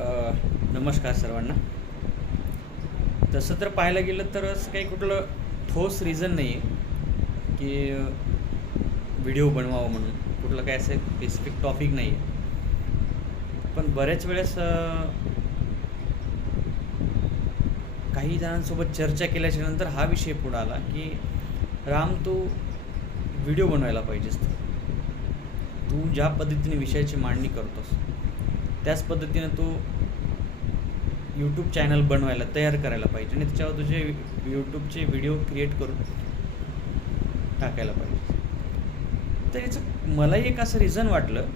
नमस्कार सर्वांना. तसं तर पाहायला गेलं तर असं काही कुठलं ठोस रिझन नाही आहे की व्हिडिओ बनवावं म्हणून. कुठलं काय असं स्पेसिफिक टॉपिक नाही आहे पण बऱ्याच वेळेस काही जणांसोबत चर्चा केल्याच्यानंतर हा विषय पुढे आला की राम तू व्हिडिओ बनवायला पाहिजेस. तू ज्या पद्धतीने विषयाची मांडणी करतोस त्याच पद्धतीनं तू यूट्यूब चॅनल बनवायला तयार करायला पाहिजे आणि त्याच्यावर तुझे यूट्यूबचे व्हिडिओ क्रिएट करून टाकायला पाहिजे. तर याचं मलाही एक असं रिझन वाटलं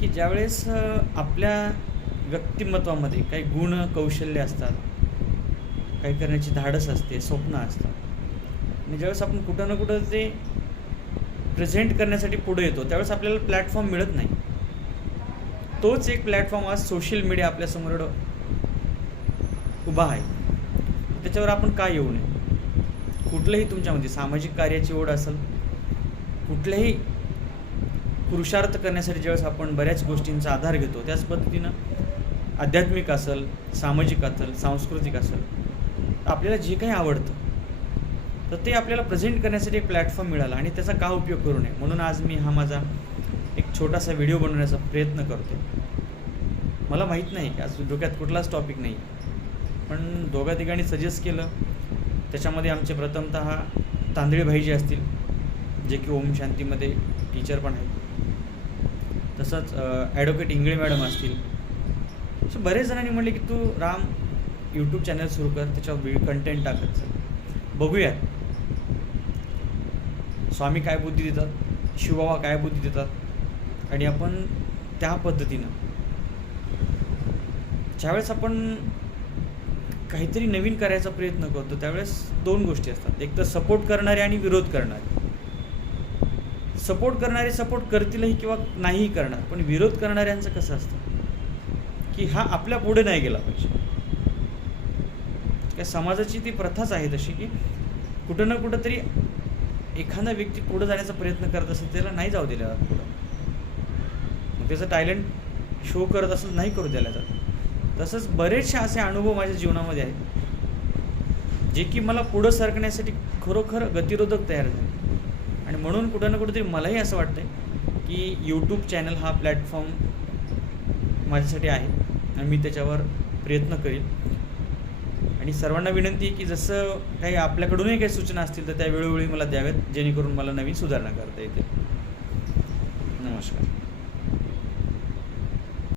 की ज्यावेळेस आपल्या व्यक्तिमत्वामध्ये काही गुण कौशल्य असतात काही करण्याची धाडस असते स्वप्न असतात आणि ज्यावेळेस आपण कुठं ना कुठं ते प्रेझेंट करण्यासाठी पुढे येतो त्यावेळेस आपल्याला प्लॅटफॉर्म मिळत नाही. तोच एक प्लॅटफॉर्म आज सोशल मीडिया आपल्यासमोर उभा आहे. त्याच्यावर आपण का येऊ नये? कुठलंही तुमच्यामध्ये सामाजिक कार्याची ओढ असेल कुठल्याही पुरुषार्थ करण्यासाठी ज्यावेळेस आपण बऱ्याच गोष्टींचा आधार घेतो त्याच पद्धतीनं आध्यात्मिक असेल सामाजिक असेल सांस्कृतिक असेल आपल्याला जे काही आवडतं तर ते आपल्याला प्रेझेंट करण्यासाठी एक प्लॅटफॉर्म मिळाला आणि त्याचा का उपयोग करू नये? म्हणून आज मी हा माझा एक छोटासा व्हिडिओ बनवण्याचा प्रयत्न करतो. मला माहीत नाही की आज डोक्यात कुठलाच टॉपिक नाही. पण दोघा तिघांनी सजेस्ट केलं. त्याच्यामध्ये आमचे प्रथमतः तांदळे भाई जे असतील जे की ओम शांतीमध्ये टीचर पण आहेत. तसंच ॲडव्होकेट इंगळे मॅडम असतील. सो बरेच जणांनी म्हणले की तू राम यूट्यूब चॅनल सुरू कर त्याच्यावर कंटेंट टाकत बघूयात स्वामी काय बुद्धी देतात? शिवबाबा काय बुद्धी देतात? आणि आपण त्या पद्धतीनं. ज्यावेळेस आपण काहीतरी नवीन करायचा प्रयत्न करतो त्यावेळेस दोन गोष्टी असतात. एक तर सपोर्ट करणारे आणि विरोध करणारे. सपोर्ट करणारे सपोर्ट करतीलही किंवा नाहीही करणार पण विरोध करणाऱ्यांचं कसं असतं? की हा आपल्या पुढे नाही गेला पाहिजे. काय समाजाची ती प्रथाच आहे तशी की कुठं ना कुठं तरी एखादा व्यक्ती पुढं जाण्याचा प्रयत्न करत असेल त्याला नाही जाऊ दिला पुढं. त्याचं टॅलेंट शो करत असेल नाही करू द्यायला जात तसंच बरेचसे असे अनुभव माझ्या जीवनामध्ये आहेत जे की मला पुढं सरकण्यासाठी खरोखर गतिरोधक तयार झाले. आणि म्हणून कुठं ना कुठंतरी मलाही असं वाटतंय की यूट्यूब चॅनल हा प्लॅटफॉर्म माझ्यासाठी आहे आणि मी त्याच्यावर प्रयत्न करीन. आणि सर्वांना विनंती की जसं काही आपल्याकडूनही काही सूचना असतील तर त्या वेळोवेळी मला द्याव्यात जेणेकरून मला नवीन सुधारणा करता येतील. नमस्कार.